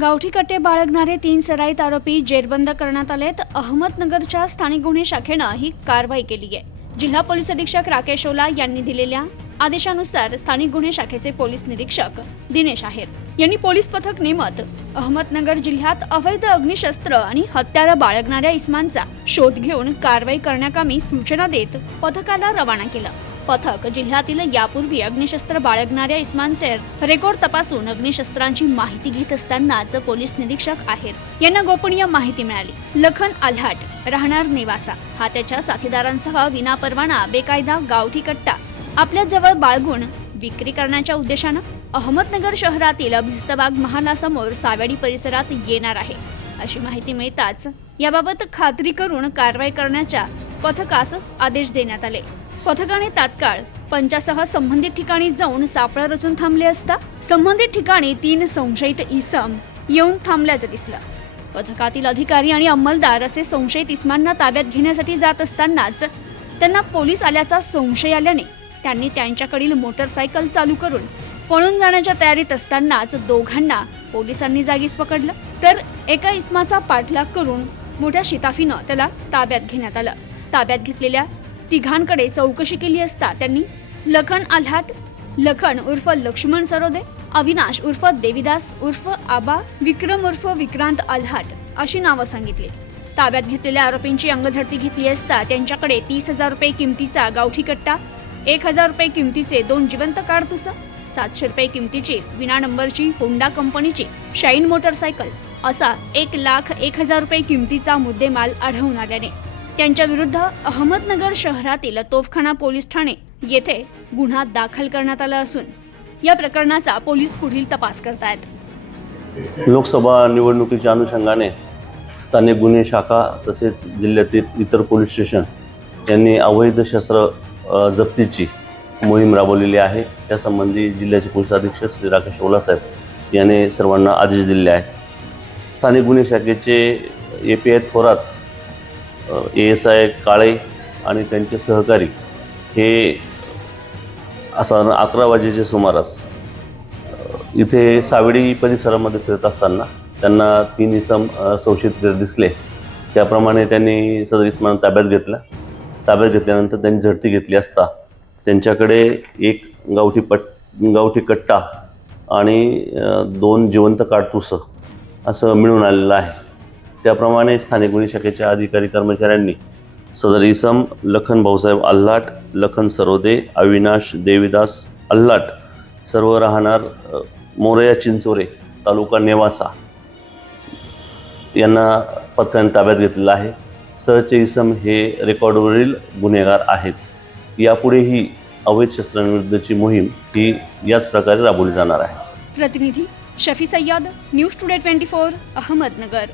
गावठी कट्टे बाळगणारे तीन सराईत आरोपी जेरबंद करण्यात आलेत. अहमदनगरच्या स्थानिक गुन्हे शाखेनं ही कारवाई केली आहे. जिल्हा पोलीस अधीक्षक राकेश ओला यांनी दिलेल्या आदेशानुसार स्थानिक गुन्हे शाखेचे पोलीस निरीक्षक दिनेश आहेर यांनी पोलीस पथक नेमत अहमदनगर जिल्ह्यात अवैध अग्निशस्त्र आणि हत्यारं बाळगणाऱ्या इस्मांचा शोध घेऊन कारवाई करण्याकामी सूचना देत पथकाला रवाना केलं. पथक. जिल्ह्यातील यापूर्वी अग्निशस्त्र बाळगणाऱ्या इस्मानचे रेकॉर्ड तपासून अग्निशस्त्रांची माहिती घेत असतानाच पोलीस निरीक्षक आहेत. यांना गोपनीय माहिती मिळाली. लखन आल्हाट राहणार नेवासा. हा त्याच्या साथीदारांसह विनापरवाना बेकायदा गावठी कट्टा. आपल्या जवळ बाळगून विक्री करण्याच्या उद्देशानं अहमदनगर शहरातील अभिस्तबाग महालासमोर सावेडी परिसरात येणार आहे. अशी माहिती मिळताच याबाबत खात्री करून कारवाई करण्याच्या पथकास आदेश देण्यात आले. पथकाने तात्काळ पंचासह संबंधित ठिकाणी जाऊन सापळा रचून थांबले असता संबंधित ठिकाणी तीन संशयित इसम येऊन थांबल्याचं दिसलं. पथकातील अधिकारी आणि अंमलदार असे संशयित इस्मांना ताब्यात घेण्यासाठी जात असतानाच त्यांना पोलीस आल्याचा संशय आल्याने त्यांनी त्यांच्याकडील मोटरसायकल चालू करून पळून जाण्याच्या तयारीत असतानाच दोघांना पोलिसांनी जागीच पकडलं. तर एका इस्माचा पाठलाग करून मोठ्या शिताफीनं त्याला ताब्यात घेण्यात आलं. ताब्यात घेतलेल्या तिघांकडे चौकशी केली असता त्यांनी लखन आल्हाट लखन उर्फ लक्ष्मण सरोदे अविनाश उर्फ देविदास उर्फ आबा विक्रम उर्फ विक्रांत आल्हाट अशी नावं सांगितली. ताब्यात घेतलेल्या आरोपींची अंगझडती घेतली असता त्यांच्याकडे तीस हजार रुपये किमतीचा गावठी कट्टा एक हजार रुपये किमतीचे दोन जिवंत काडतुसं सातशे रुपये किमतीची विना नंबरची होंडा कंपनीची शाईन मोटरसायकल असा एक लाख एक हजार रुपये किमतीचा मुद्देमाल आढळून आल्याने त्यांच्या विरुद्ध अहमदनगर शहरातील तोफखाना पोलीस ठाणे येथे गुन्हा दाखल करण्यात आला असून या प्रकरणाचा पोलीस पुढील तपास करतायत. लोकसभा निवडणुकीच्या अनुषंगाने स्थानिक गुन्हे शाखा तसेच जिल्ह्यातील इतर पोलीस स्टेशन यांनी अवैध शस्त्र जप्तीची मोहीम राबवलेली आहे. त्यासंबंधी जिल्ह्याचे पोलीस अधीक्षक श्री राकेश ओलासाहेब याने सर्वांना आदेश दिले आहे स्थानिक गुन्हे शाखेचे A P I Thorat A S I Kale आणि त्यांचे सहकारी हे असा अकरा वाजेच्या सुमारास इथे सावेडी परिसरामध्ये फिरत असताना त्यांना तीन इसम संशयित दिसले. त्याप्रमाणे त्यांनी सदर इस्मान ताब्यात घेतला. ताब्यात घेतल्यानंतर त्यांनी झडती घेतली असता त्यांच्याकडे एक गावठी पट गावठी कट्टा आणि दोन जिवंत काडतुसं असं मिळून आलेलं आहे. त्याप्रमाणे स्थानिक गुन्हे शाखेच्या अधिकारी कर्मचाऱ्यांनी सदर इसम लखन भाऊसाहेब आल्हाट लखन सरोदे अविनाश देविदास आल्हाट सर्व राहणार मोरया चिंचोरे तालुका नेवासा यांना पथकाने ताब्यात घेतलेलं आहे. सहचे इसम हे रेकॉर्डवरील गुन्हेगार आहेत. यापुढेही अवैध शस्त्रांविरुद्धची मोहीम ही याच प्रकारे राबवली जाणार आहे. प्रतिनिधी Shafi Sayyed news today twenty four Ahmednagar.